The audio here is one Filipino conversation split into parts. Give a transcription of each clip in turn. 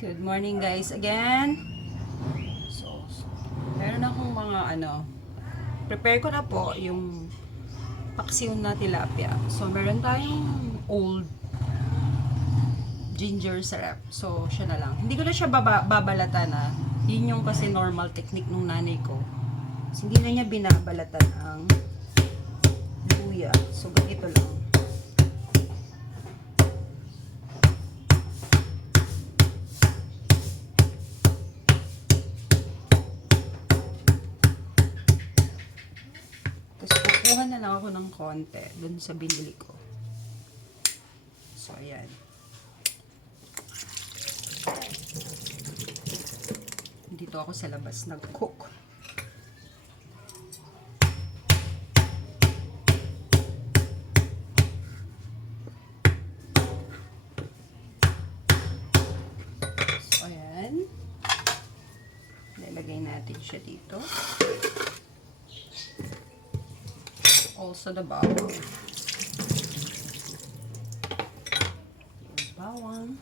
Good morning guys again. Meron akong mga prepare ko na po yung paksiw na tilapia. So meron tayong old ginger syrup. So siya na lang. Hindi ko na siya babalatan na. Yun yung kasi normal technique nung nanay ko. So, hindi na niya binabalatan ang luya. So ganito lang. Kukuha na lang ako ng konti dun sa binili ko. So, ayan. Dito ako sa labas nag-cook. So, ayan. Nilagay natin siya dito. Also the bawang. Bawang.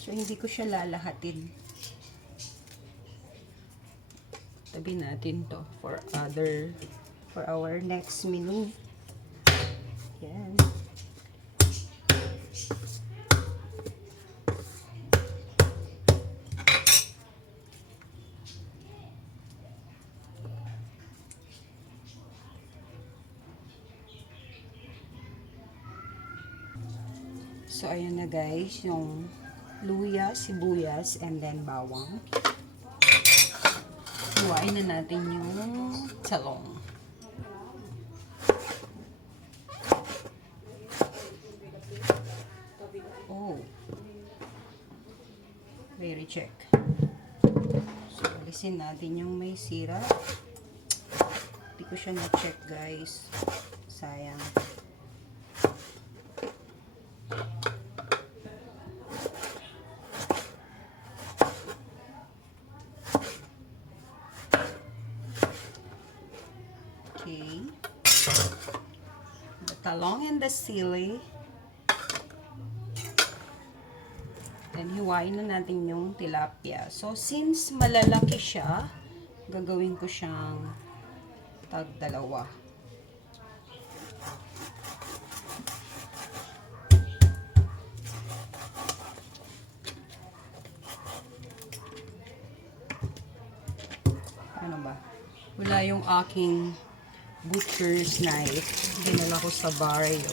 So, hindi ko siya lalahatin. Tabi natin to for our next menu. Yan. So, ayan na guys, yung luya, sibuyas, and then bawang. Huwain na natin yung talong. Oh. Very check. So, alisin natin yung may sira. Hindi ko siya na-check guys. Sayang. Okay. The talong and the sili. Then, hiwain na natin yung tilapia. So, since malalaki siya, gagawin ko siyang tag-dalawa. Ano ba? Wala yung aking butcher's knife. Dinala ko sa barrio.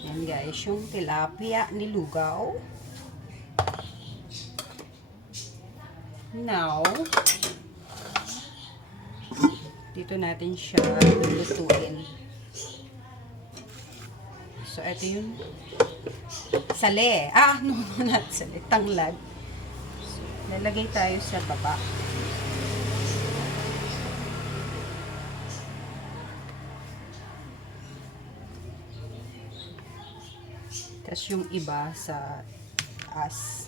Yan guys, yung tilapia nilugaw. Now, dito natin siya lulutuin. So, ito yung sali. No, not sali. Tanglad. So, lalagay tayo sa baba. Tapos yung iba sa taas.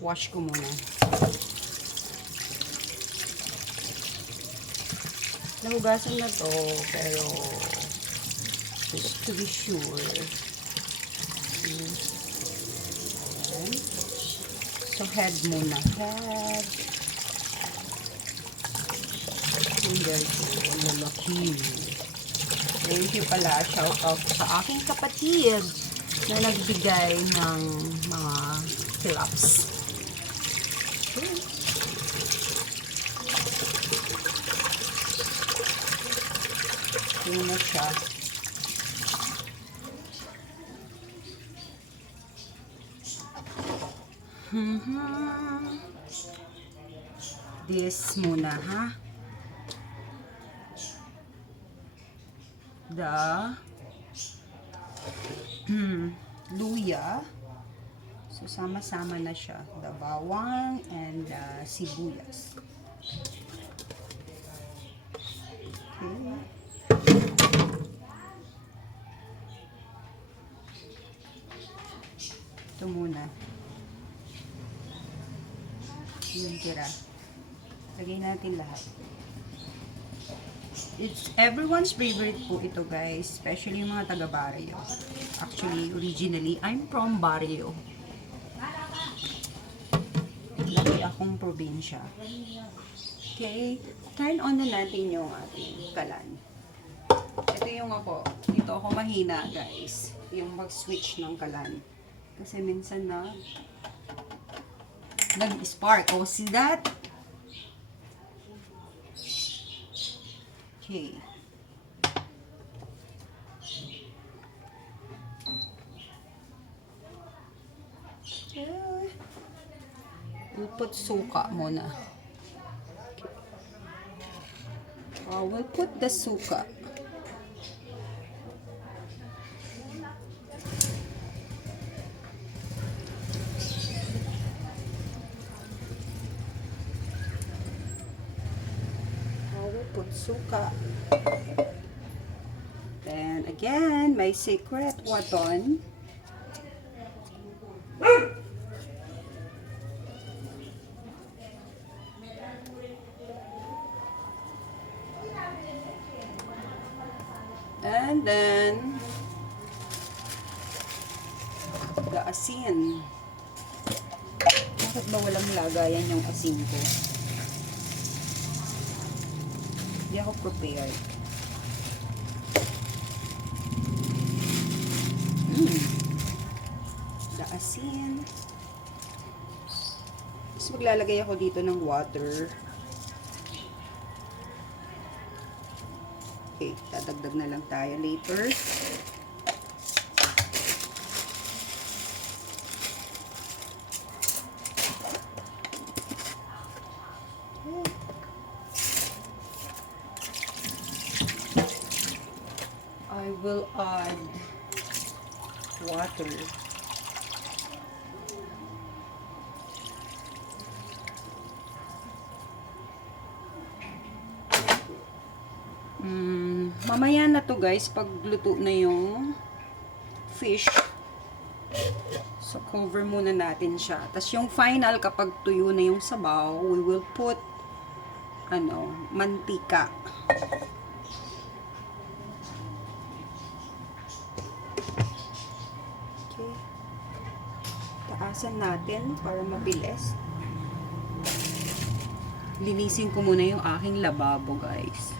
Wash ko muna. Nahugasan na to, pero just to be sure. Ayan. So, head muna. Head. Yung guys, ang lalaki. Thank you pala. Shout out sa aking kapatid na nagbigay ng mga fill-ups. Okay. Yun na siya. This muna, ha? The luya. So, sama-sama na siya. The bawang and the sibuyas. Okay. Ito muna. Yung tira. Lagay natin lahat. It's everyone's favorite po ito, guys. Especially yung mga taga Barrio. Actually, originally, I'm from Barrio. Lagi akong probinsya. Okay. Turn on na natin yung ating kalan. Ito yung ako. Dito ako mahina, guys. Yung mag-switch ng kalan. Kasi minsan nag-spark. Oh, see that? Okay. We'll put suka muna. We'll put the suka. We'll put suka. Then again, my secret weapon. And then, the asin. Bakit ba walang lagayan yung asin ko? Hindi ako prepared. The asin. Tapos maglalagay ako dito ng water. Okay, dadagdag na lang tayo later. I will add water. Mamaya na to, guys, pag luto na yung fish. So, cover muna natin siya. Tapos yung final, kapag tuyo na yung sabaw, we will put mantika. Okay. Taasan natin para mabilis. Linisin ko muna yung aking lababo, guys.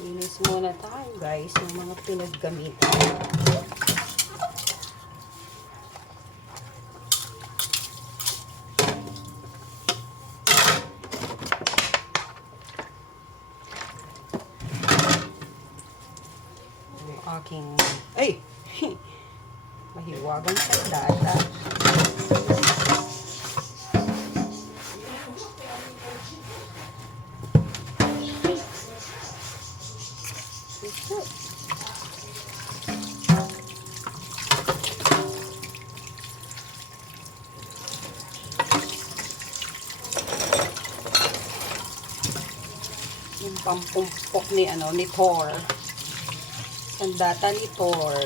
Linis muna tayo, guys, ng mga pinaggamitan. Yung aking, ay! Mahiwagang sandata. Yung pampumpok ni Thor. Sandata ni Thor.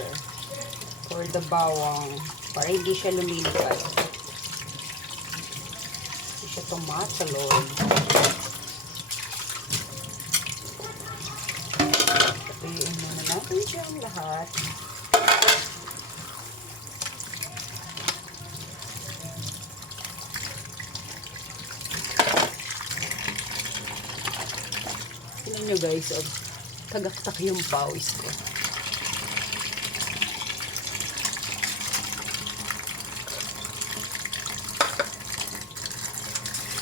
For the bawang. Para hindi siya lumilipad. Hindi siya tumatalon. Tapiin muna natin siyang lahat. Tignan nyo, guys, tagaktak yung pawis ko.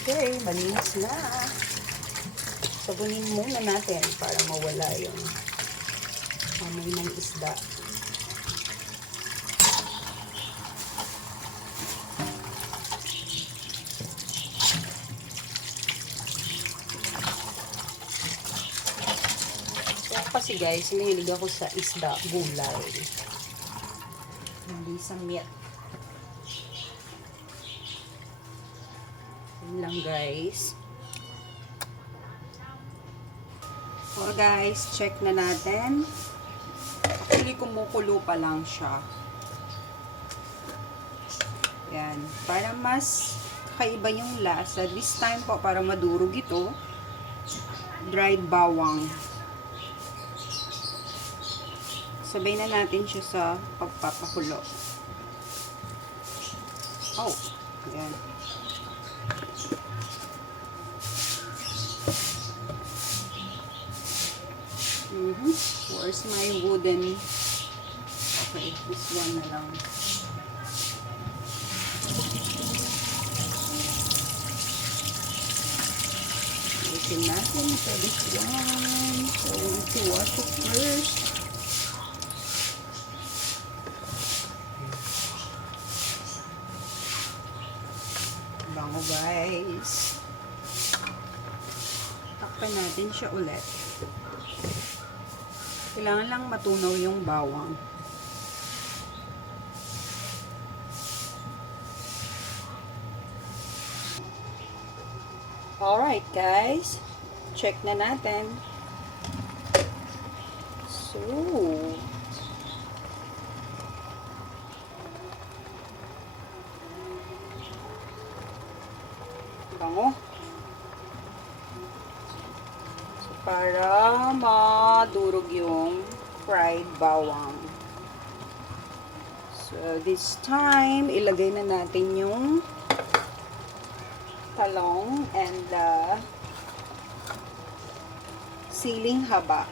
Okay, malinis na. Sabunin muna natin para mawala yung amoy ng isda. So, kasi guys, mahilig ako sa isda, gulay. Hindi sa meat. Lang, guys. So guys, check na natin. kumukulo pa lang siya. Yan. Para mas kakaiba yung lasa. This time po, para madurog ito, dried bawang. Sabay na natin siya sa pagpapakulo. Oh, yan. Where's my wooden? Okay, this one na lang. Ulitin natin ito, this one. So, we need to wash it first. Bango, guys. Takpan natin siya ulit. Kailangan lang matunaw yung bawang. Alright, guys. Check na natin. So, bango. Para madurog yung fried bawang. So, this time, ilagay na natin yung talong and the siling haba.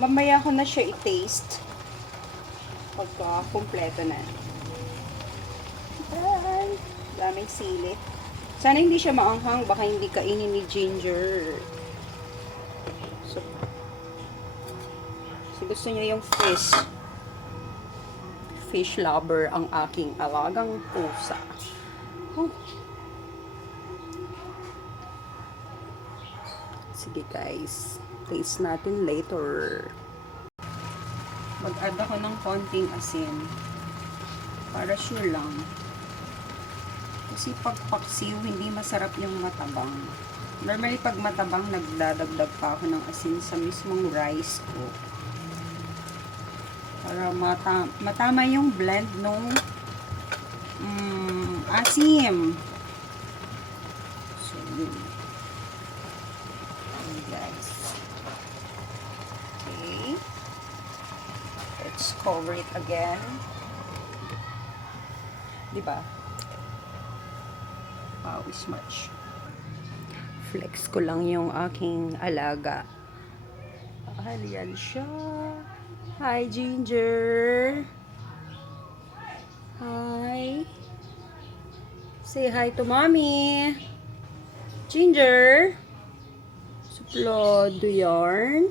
Mamaya ko na siya i-taste pagka kumpleto na. Ay, daming sili. Sana hindi siya maanghang, baka hindi kainin ni Ginger. So gusto niya yung fish lover ang aking alagang pusa. Oh. Sige guys, taste natin later. Mag-add ako ng konting asin para sure lang. Kasi pag paksiw, hindi masarap yung matabang. Normally, pag matabang, nagdadagdag pa ako ng asin sa mismong rice ko. Para matama yung blend nung asim. So, yun. Okay, guys. Okay. Let's cover it again. Diba? Wow, much. Flex ko lang yung aking alaga. Ayan siya. Hi, Ginger. Hi. Say hi to mommy. Ginger. Suplado yarn.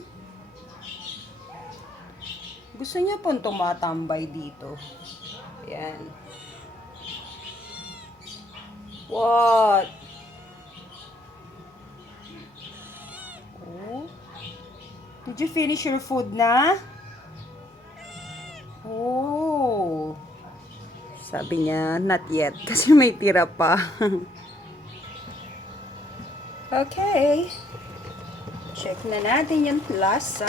Gusto niya pong tumatambay dito. Ayan. What? Oh. Did you finish your food na? Oh. Sabi niya, not yet. Kasi may tira pa. Okay. Check na natin yung lasa.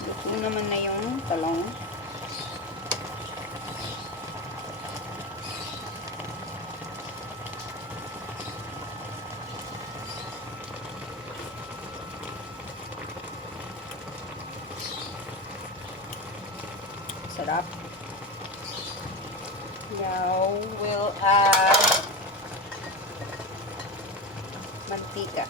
Luto naman na yung talong. Sarap. Now, we'll add mantika.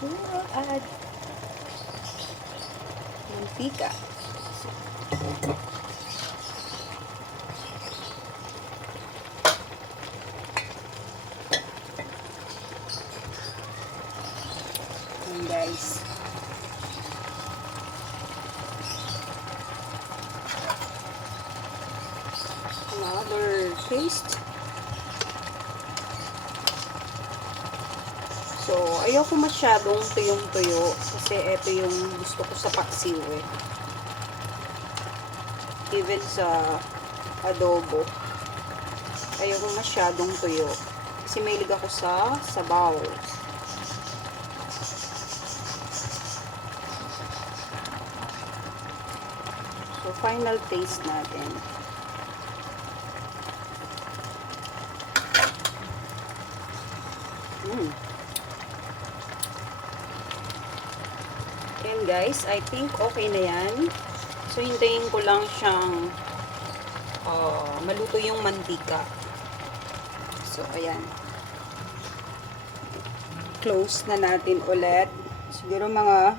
We'll add mantika. And guys, another taste. So, ayoko masyadong tuyong-tuyo kasi ito yung gusto ko sa paksiw eh. Even sa adobo, ayoko masyadong tuyo kasi mahilig ako sa sabaw. So, final taste natin. And guys, I think okay na yan. So, hintayin ko lang siyang maluto yung mantika. So, ayan. Close na natin ulit. Siguro mga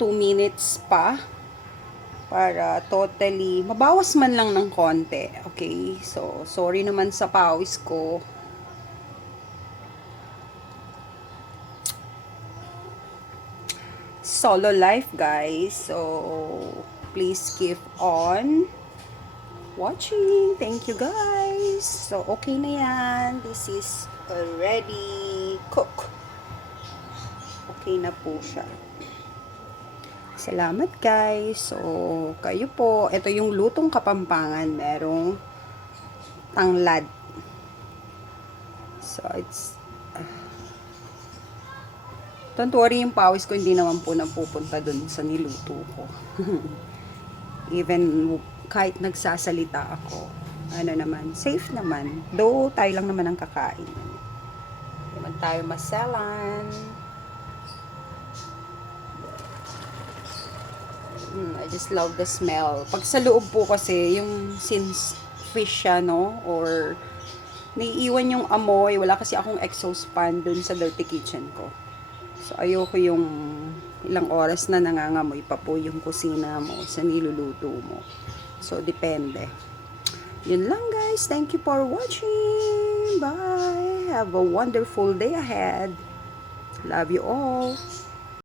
2 minutes pa para totally mabawas man lang ng konti. Okay? So, sorry naman sa pawis ko. Solo life, guys. So, please keep on watching. Thank you, guys. So, okay na yan. This is already cooked. Okay na po siya. Salamat, guys. So, kayo po. Ito yung lutong Kapampangan. Merong tanglad. So, it's don't worry, yung pawis ko hindi naman po napupunta dun sa niluto ko. Even kahit nagsasalita ako, ano naman, safe naman. Though, tayo lang naman ang kakain. Hindi naman tayo maselan. I just love the smell. Pag sa loob po kasi, yung since fish siya, no? Or, naiiwan yung amoy. Wala kasi akong exhaust fan dun sa dirty kitchen ko. So, ayoko yung ilang oras na nangangamoy pa po yung kusina mo sa niluluto mo. So, depende. Yun lang, guys. Thank you for watching. Bye. Have a wonderful day ahead. Love you all.